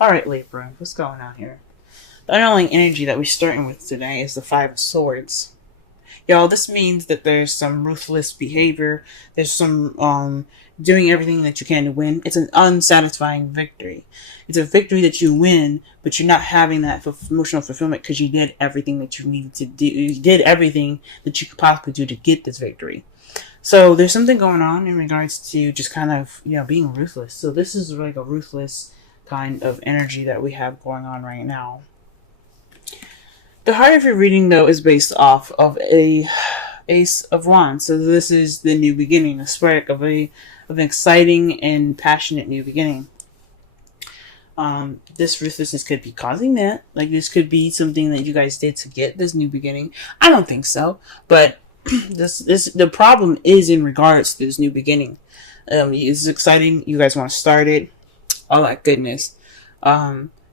Alright, Libra, what's going on here? The underlying energy that we're starting with today is the Five of Swords. Y'all, this means that there's some ruthless behavior. There's some doing everything that you can to win. It's an unsatisfying victory. It's a victory that you win, but you're not having that emotional fulfillment because you did everything that you needed to do. You did everything that you could possibly do to get this victory. So there's something going on in regards to just kind of, being ruthless. So this is like a ruthless kind of energy that we have going on right now. The heart of your reading, though, is based off of a Ace of Wands. So this is the new beginning, a spark of an exciting and passionate new beginning. This ruthlessness could be causing that. Like, this could be something that you guys did to get this new beginning. I don't think so, but the problem is in regards to this new beginning. It's exciting. You guys want to start it. All that goodness.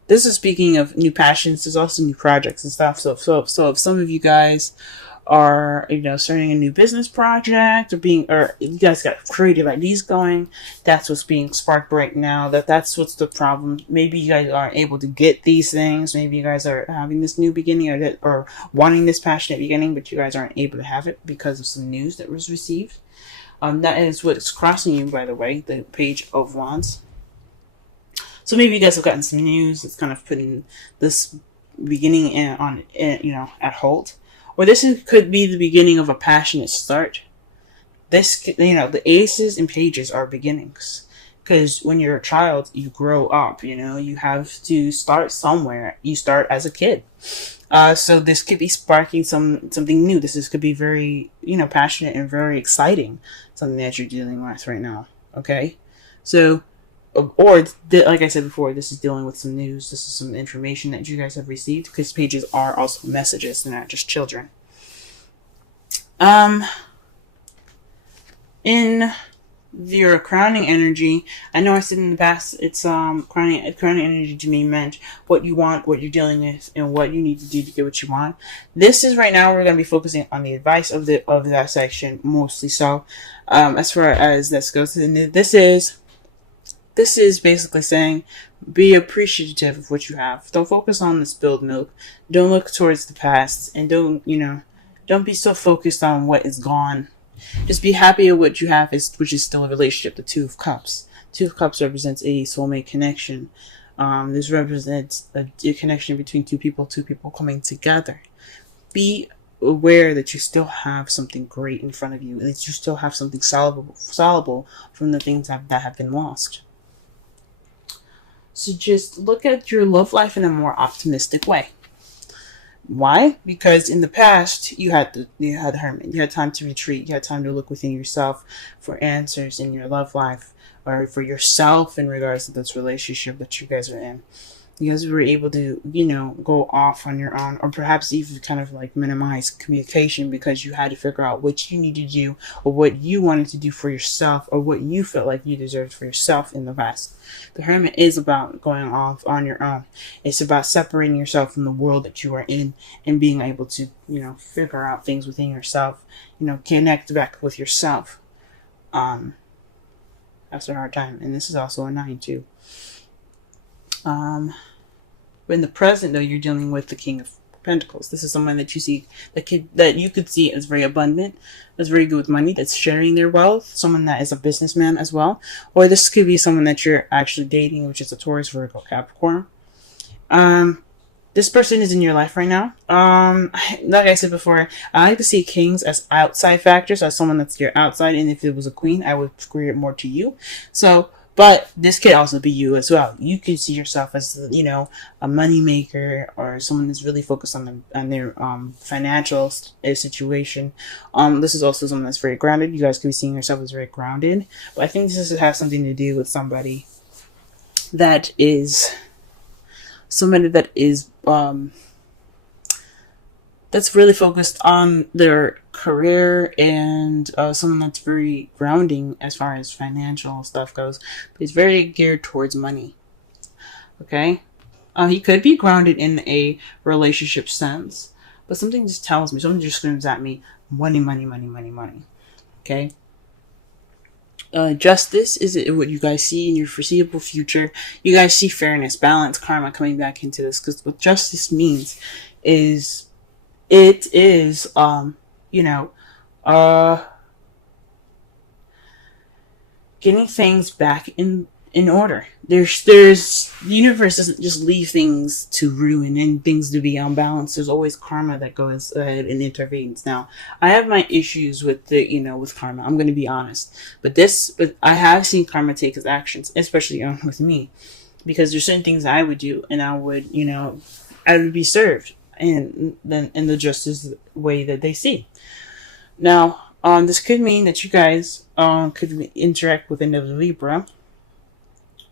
This is speaking of new passions. There's also new projects and stuff. So if some of you guys are, starting a new business project or you guys got creative ideas going, that's what's being sparked right now. That's what's the problem. Maybe you guys aren't able to get these things. Maybe you guys are having this new beginning or wanting this passionate beginning, but you guys aren't able to have it because of some news that was received. That is what's crossing you, by the way, the Page of Wands. So maybe you guys have gotten some news that's kind of putting this beginning at halt. Or this could be the beginning of a passionate start. The aces and pages are beginnings. Because when you're a child, you grow up, you have to start somewhere. You start as a kid. So this could be sparking something new. This could be very, passionate and very exciting. Something that you're dealing with right now. Okay? So, like I said before, this is dealing with some news. This is some information that you guys have received, because pages are also messages. They're not just children. In your crowning energy, I know I said in the past, it's crowning energy to me meant what you want, what you're dealing with, and what you need to do to get what you want. This is right now we're going to be focusing on the advice of that section mostly. So, as far as this goes, this is basically saying, be appreciative of what you have. Don't focus on the spilled milk. Don't look towards the past, and don't be so focused on what is gone. Just be happy with what you have, which is still a relationship. The Two of Cups. Two of Cups represents a soulmate connection. This represents a connection between two people coming together. Be aware that you still have something great in front of you, and that you still have something soluble from the things that have been lost. So just look at your love life in a more optimistic way. Why? Because in the past, you had the hermit. You had time to retreat. You had time to look within yourself for answers in your love life, or for yourself in regards to this relationship that you guys are in. You guys were able to, go off on your own, or perhaps even kind of like minimize communication because you had to figure out what you needed to do, or what you wanted to do for yourself, or what you felt like you deserved for yourself in the past. The hermit is about going off on your own. It's about separating yourself from the world that you are in and being able to, figure out things within yourself, connect back with yourself. That's a hard time. And this is also a 9 too. But in the present, though, you're dealing with the King of Pentacles. This is someone that you see that you could see as very abundant, that's very good with money, that's sharing their wealth. Someone that is a businessman as well, or this could be someone that you're actually dating, which is a Taurus, Virgo, Capricorn. This person is in your life right now. Like I said before, I like to see kings as outside factors, as someone that's your outside, and if it was a queen, I would square it more to you. So. But this could also be you as well. You could see yourself as, a money maker, or someone that's really focused on their financial situation. This is also someone that's very grounded. You guys could be seeing yourself as very grounded. But I think this has something to do with somebody that is that's really focused on their career, and someone that's very grounding as far as financial stuff goes. But he's very geared towards money. Okay? He could be grounded in a relationship sense, but something just tells me, something just screams at me, money, money, money, money, money. Okay? justice is what you guys see in your foreseeable future. You guys see fairness, balance, karma coming back into this, because what justice means is it is getting things back in order. There's the universe doesn't just leave things to ruin and things to be unbalanced. There's always karma that goes ahead and intervenes. Now, I have my issues with with karma. I'm going to be honest, but I have seen karma take its actions, especially with me, because there's certain things I would do, and I would be served, and then in the justice way that they see. Now, this could mean that you guys could interact with another Libra.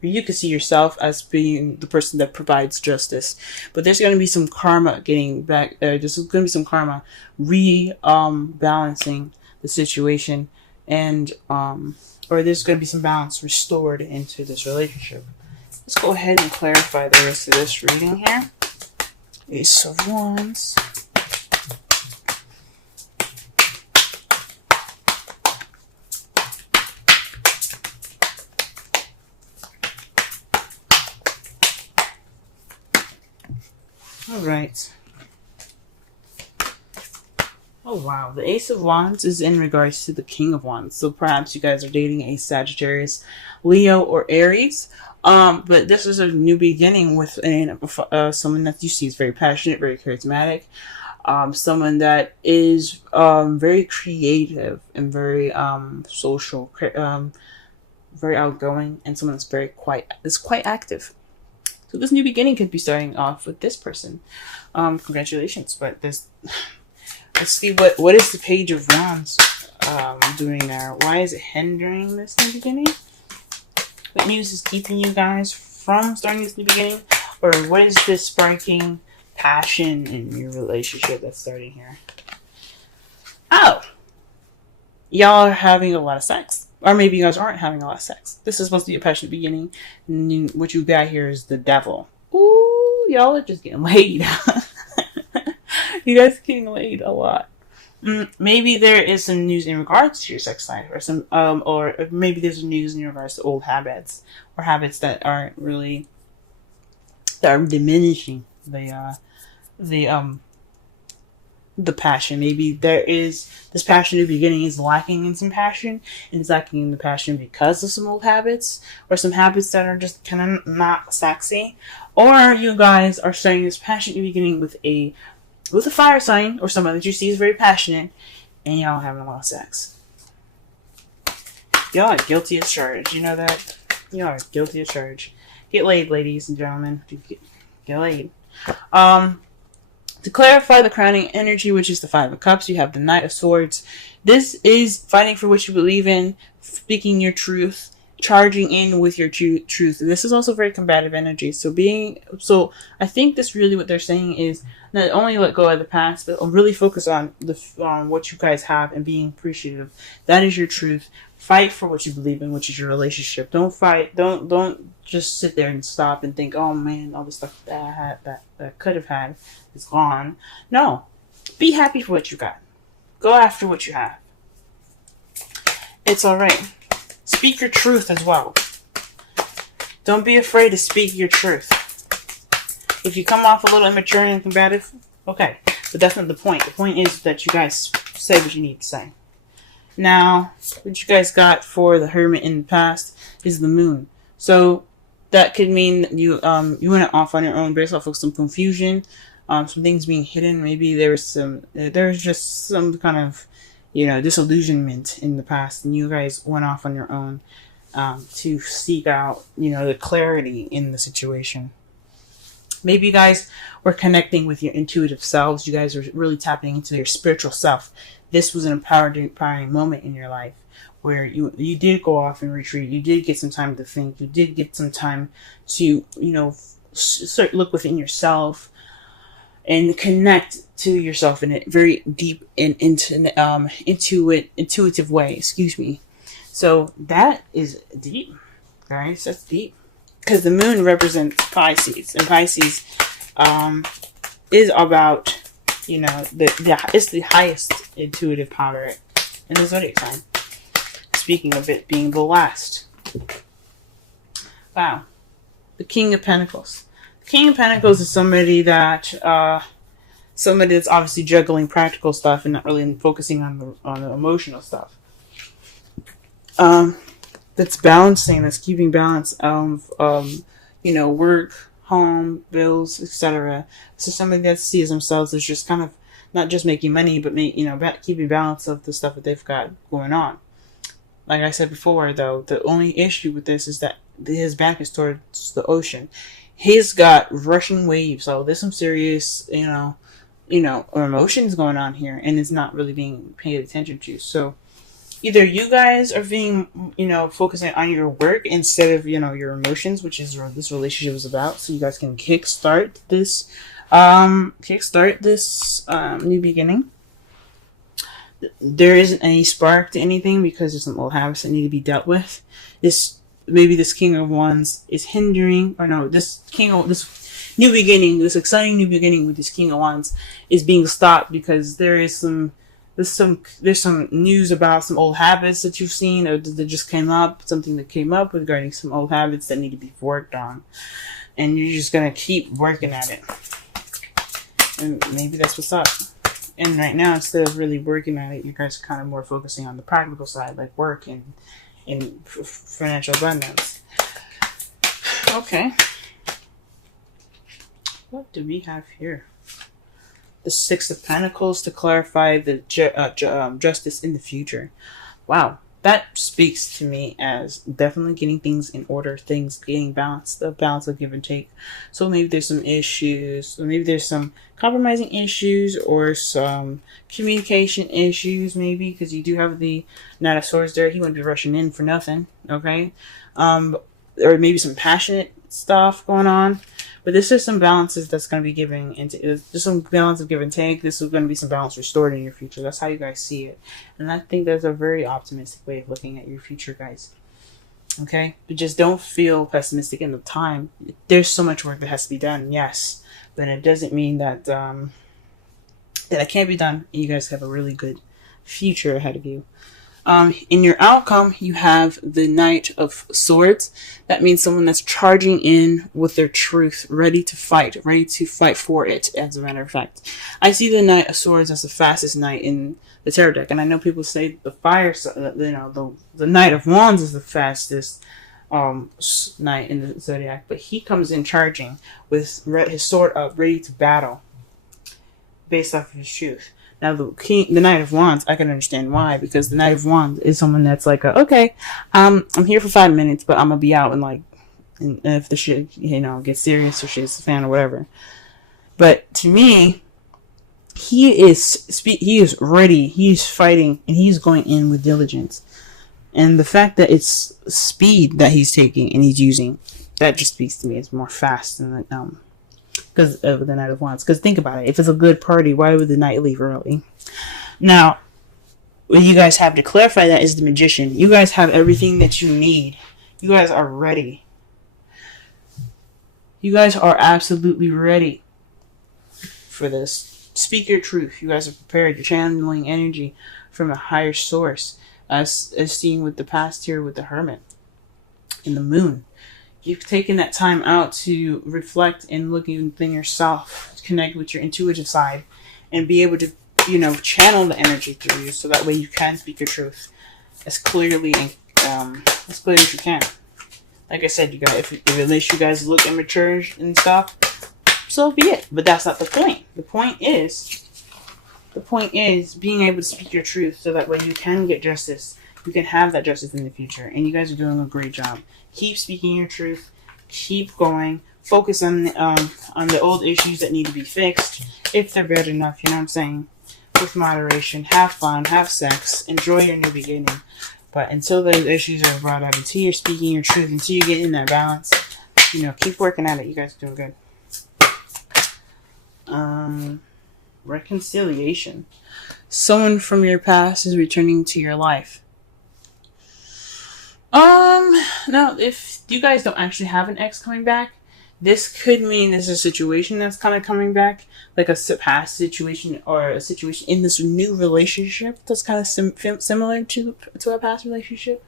You could see yourself as being the person that provides justice, but there's going to be some karma getting back. There's going to be some karma balancing the situation, and or there's going to be some balance restored into this relationship. Let's go ahead and clarify the rest of this reading here. Ace of Wands. Alright. Oh wow, the Ace of Wands is in regards to the King of Wands. So perhaps you guys are dating a Sagittarius, Leo, or Aries. But this is a new beginning with someone that you see is very passionate, very charismatic. Someone that is very creative and very social, very outgoing, and someone that's quite active. So this new beginning could be starting off with this person. Congratulations. But let's see what is the Page of Wands doing there. Why is it hindering this new beginning? What news is keeping you guys from starting this new beginning? Or what is this sparking passion in your relationship that's starting here? Oh! Y'all are having a lot of sex. Or maybe you guys aren't having a lot of sex. This is supposed to be a passionate beginning. And what you got here is the devil. Ooh, y'all are just getting laid. You guys are getting laid a lot. Maybe there is some news in regards to your sex life, or some, or maybe there's some news in regards to old habits, or habits that are diminishing the passion. Maybe there is this passionate beginning is lacking in some passion, and it's lacking in the passion because of some old habits, or some habits that are just kind of not sexy. Or you guys are starting this passionate beginning with a fire sign, or someone that you see is very passionate, and y'all having a lot of sex. Y'all are guilty as charged. You know that? Y'all are guilty as charged. Get laid, ladies and gentlemen. Get laid. To clarify the crowning energy, which is the Five of Cups, you have the Knight of Swords. This is fighting for what you believe in, speaking your truth, charging in with your truth. This is also very combative energy. So I think this really what they're saying is not only let go of the past, but really focus on what you guys have and being appreciative. That is your truth. Fight for what you believe in, which is your relationship. Don't fight. Don't just sit there and stop and think, oh man, all the stuff that I had that I could have had is gone. No. Be happy for what you got. Go after what you have. It's alright. Speak your truth as well. Don't be afraid to speak your truth. If you come off a little immature and combative, okay. But that's not the point. The point is that you guys say what you need to say. Now, what you guys got for the Hermit in the past is the Moon. So that could mean that you went off on your own based off of some confusion, some things being hidden. Maybe there's just some kind of disillusionment in the past, and you guys went off on your own to seek out the clarity in the situation. Maybe you guys were connecting with your intuitive selves. You guys were really tapping into your spiritual self. This was an empowering moment in your life where you did go off and retreat. You did get some time to think. You did get some time to, look within yourself and connect to yourself in a very deep and intuitive way. Excuse me. So that is deep, guys. That's deep. Because the Moon represents Pisces, and Pisces is about it's the highest intuitive power in the zodiac sign. speaking of it being the last. Wow. The King of Pentacles. The King of Pentacles is somebody that's obviously juggling practical stuff and not really focusing on the emotional stuff. That's balancing, that's keeping balance of work, home, bills, etc. So somebody that sees themselves as just kind of not just making money, but keeping balance of the stuff that they've got going on. Like I said before, though, the only issue with this is that his back is towards the ocean. He's got rushing waves, so there's some serious, emotions going on here, and it's not really being paid attention to. So either you guys are being, focusing on your work instead of, your emotions, which is what this relationship is about. So you guys can kickstart this new beginning. There isn't any spark to anything because there's some old habits that need to be dealt with. This King of Wands is hindering, this new beginning, this exciting new beginning with this King of Wands is being stopped because there's some news about some old habits that you've seen or that just came up, something that came up regarding some old habits that need to be worked on. And you're just going to keep working at it. And maybe that's what's up. And right now, instead of really working at it, you guys are kind of more focusing on the practical side, like work and financial abundance. Okay. What do we have here? The Six of Pentacles to clarify the justice in the future. Wow. That speaks to me as definitely getting things in order, things getting balanced, the balance of give and take. So maybe there's some issues, or maybe there's some compromising issues or some communication issues, maybe, because you do have the Knight of Swords there. He wouldn't be rushing in for nothing, okay? Or maybe some passionate stuff going on. But this is some balances that's going to be giving, there's some balance of give and take. This is going to be some balance restored in your future. That's how you guys see it. And I think that's a very optimistic way of looking at your future, guys. Okay? But just don't feel pessimistic in the time. There's so much work that has to be done, yes. But it doesn't mean that that it can't be done. And you guys have a really good future ahead of you. In your outcome, you have the Knight of Swords. That means someone that's charging in with their truth, ready to fight for it, as a matter of fact. I see the Knight of Swords as the fastest knight in the tarot deck, and I know people say the Knight of Wands is the fastest knight in the zodiac, but he comes in charging with his sword up, ready to battle, based off of his truth. Now, the Knight of Wands, I can understand why, because the Knight of Wands is someone that's like, okay, I'm here for 5 minutes, but I'm gonna be out and if the shit, gets serious or shit's a fan or whatever. But to me, he is ready, he's fighting, and he's going in with diligence. And the fact that it's speed that he's taking and he's using, that just speaks to me. It's more fast than because of the Knight of Wands. Because think about it. If it's a good party, why would the knight leave early? Now, what you guys have to clarify that is the Magician. You guys have everything that you need. You guys are ready. You guys are absolutely ready for this. Speak your truth. You guys are prepared. You're channeling energy from a higher source. As seen with the past here with the Hermit and the Moon. You've taken that time out to reflect and look within yourself, connect with your intuitive side, and be able to, channel the energy through you, so that way you can speak your truth as clearly and as clear as you can. Like I said, you guys, if it makes you guys look immature and stuff, so be it. But that's not the point. The point is being able to speak your truth, so that way you can get justice. You can have that justice in the future, and you guys are doing a great job. Keep speaking your truth. Keep going. Focus on the old issues that need to be fixed, if they're bad enough. You know what I'm saying? With moderation. Have fun. Have sex. Enjoy your new beginning. But until those issues are brought up, until you're speaking your truth, until you get in that balance, keep working at it. You guys are doing good. Reconciliation. Someone from your past is returning to your life. Now, if you guys don't actually have an ex coming back, This could mean there's a situation that's kind of coming back, like a past situation or a situation in this new relationship that's kind of similar to a past relationship.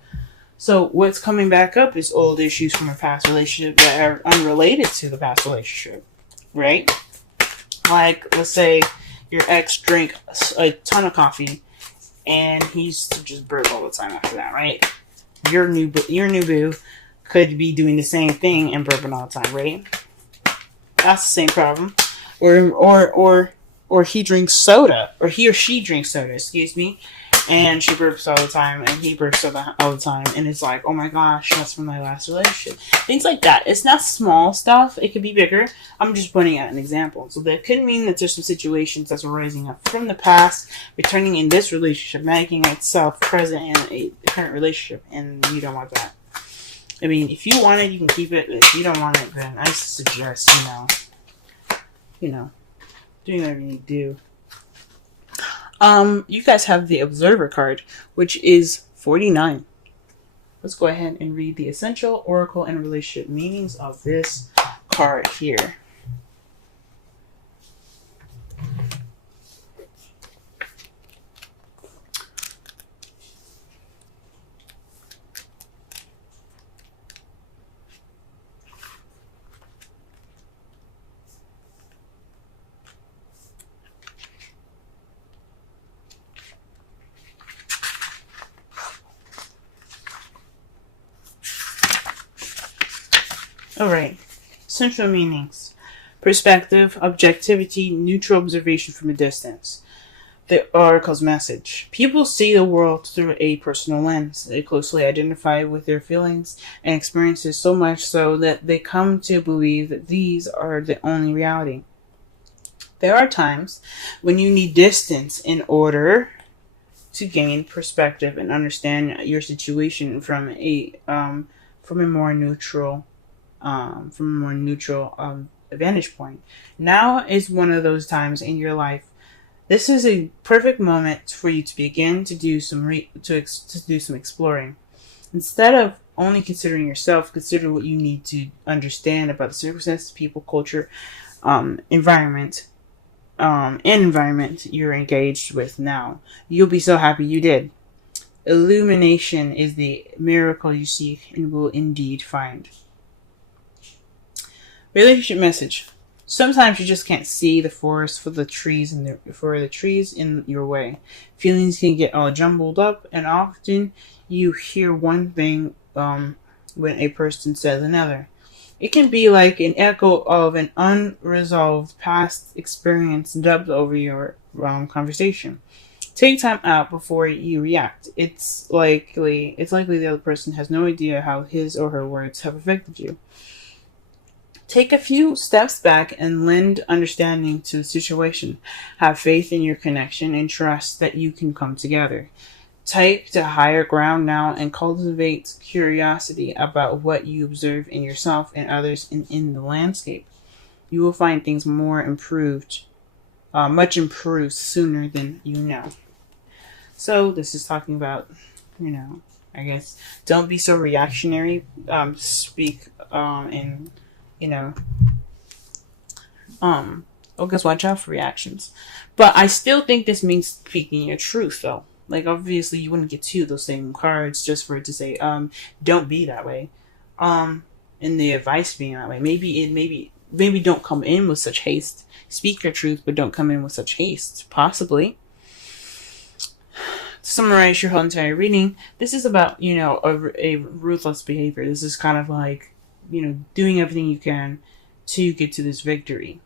So what's coming back up is old issues from a past relationship that are unrelated to the past relationship, right? Like, let's say your ex drank a ton of coffee and he used to just burp all the time after that, right? Your new boo could be doing the same thing and burping all the time, right? That's the same problem. Or he drinks soda, or he or she drinks soda, excuse me, and she burps all the time, and he burps all the time, and it's like, oh my gosh, that's from my last relationship. Things like that. It's not small stuff. It could be bigger. I'm just pointing out an example. So that could mean that there's some situations that's arising up from the past, returning in this relationship, making itself present in a current relationship, and you don't want that. I mean, if you want it, you can keep it. If you don't want it, then I suggest, doing whatever you need to do. You guys have the Observer card, which is 49. Let's go ahead and read the essential oracle and relationship meanings of this card here. Alright, central meanings. Perspective, objectivity, neutral observation from a distance. The oracle's message. People see the world through a personal lens. They closely identify with their feelings and experiences, so much so that they come to believe that these are the only reality. There are times when you need distance in order to gain perspective and understand your situation from a more neutral vantage point. Now is one of those times in your life. This is a perfect moment for you to begin to do some exploring. Instead of only considering yourself, consider what you need to understand about the circumstances, people, culture, environment you're engaged with now. You'll be so happy you did. Illumination is the miracle you seek and will indeed find. Relationship message. Sometimes you just can't see the forest for the trees in your way. Feelings can get all jumbled up, and often you hear one thing when a person says another. It can be like an echo of an unresolved past experience dubbed over your conversation. Take time out before you react. It's likely the other person has no idea how his or her words have affected you. Take a few steps back and lend understanding to the situation. Have faith in your connection and trust that you can come together. Take to higher ground now and cultivate curiosity about what you observe in yourself and others in the landscape. You will find things much improved sooner than you know. So this is talking about, I guess, don't be so reactionary. Speak in guess watch out for reactions. But I still think this means speaking your truth, though. Like, obviously, you wouldn't get two of those same cards just for it to say, don't be that way. And the advice being that way. Maybe don't come in with such haste. Speak your truth, but don't come in with such haste. Possibly. To summarize your whole entire reading, this is about, a ruthless behavior. This is kind of like, doing everything you can to get to this victory.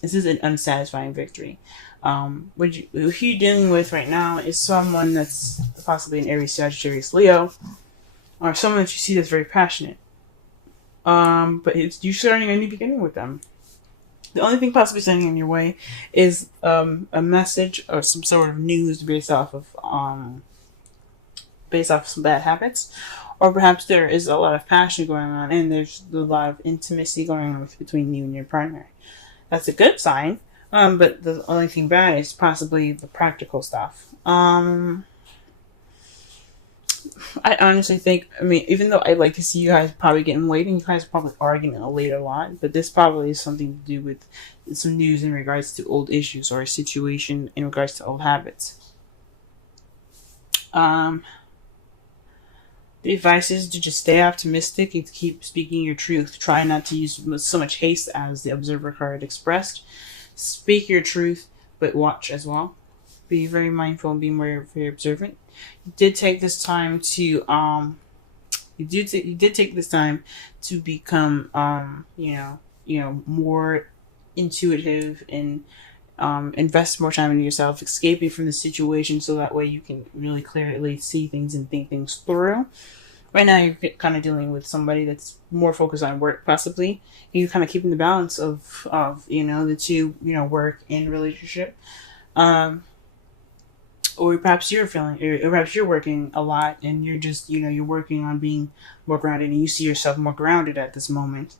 This is an unsatisfying victory. What you're dealing with right now is someone that's possibly an Aries, Sagittarius, Leo, or someone that you see that's very passionate. But you're starting a new beginning with them. The only thing possibly standing in your way is a message or some sort of news based off of some bad habits. Or perhaps there is a lot of passion going on and there's a lot of intimacy going on between you and your partner. That's a good sign. But the only thing bad is possibly the practical stuff. I honestly think, I mean, even though I like to see you guys probably getting late, and you guys probably arguing a late a lot, but this probably is something to do with some news in regards to old issues or a situation in regards to old habits. Um, the advice is to just stay optimistic and keep speaking your truth. Try not to use so much haste as the observer card expressed. Speak your truth, but watch as well. Be very mindful and be very observant. You did take this time to you did take this time to become more intuitive and invest more time in yourself, escaping from the situation, so that way you can really clearly see things and think things through. Right now, you're kind of dealing with somebody that's more focused on work, possibly. You're kind of keeping the balance of the two, work and relationship. Um, or perhaps you're feeling, or perhaps you're working a lot and you're just, you're working on being more grounded, and you see yourself more grounded at this moment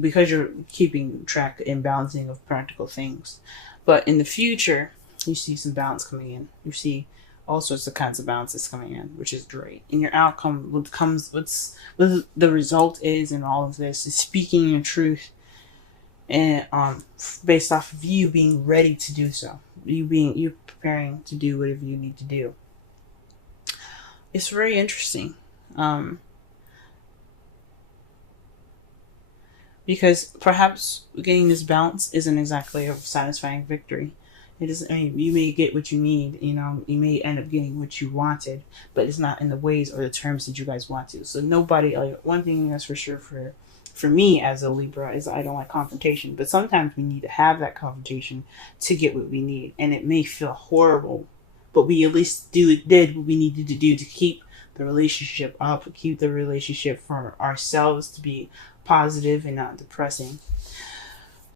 because you're keeping track and balancing of practical things. But in the future, you see some balance coming in. You see all sorts of kinds of balances coming in, which is great. And your outcome, what the result is in all of this is speaking your truth, and based off of you being ready to do so, you preparing to do whatever you need to do. It's very interesting, um, because perhaps getting this balance isn't exactly a satisfying victory. It isn't. I mean, you may get what you need. You may end up getting what you wanted, but it's not in the ways or the terms that you guys want to. So nobody. Like, one thing that's for sure for me as a Libra is I don't like confrontation, but sometimes we need to have that confrontation to get what we need, and it may feel horrible, but we at least did what we needed to do to keep the relationship up, keep the relationship for ourselves to be positive and not depressing.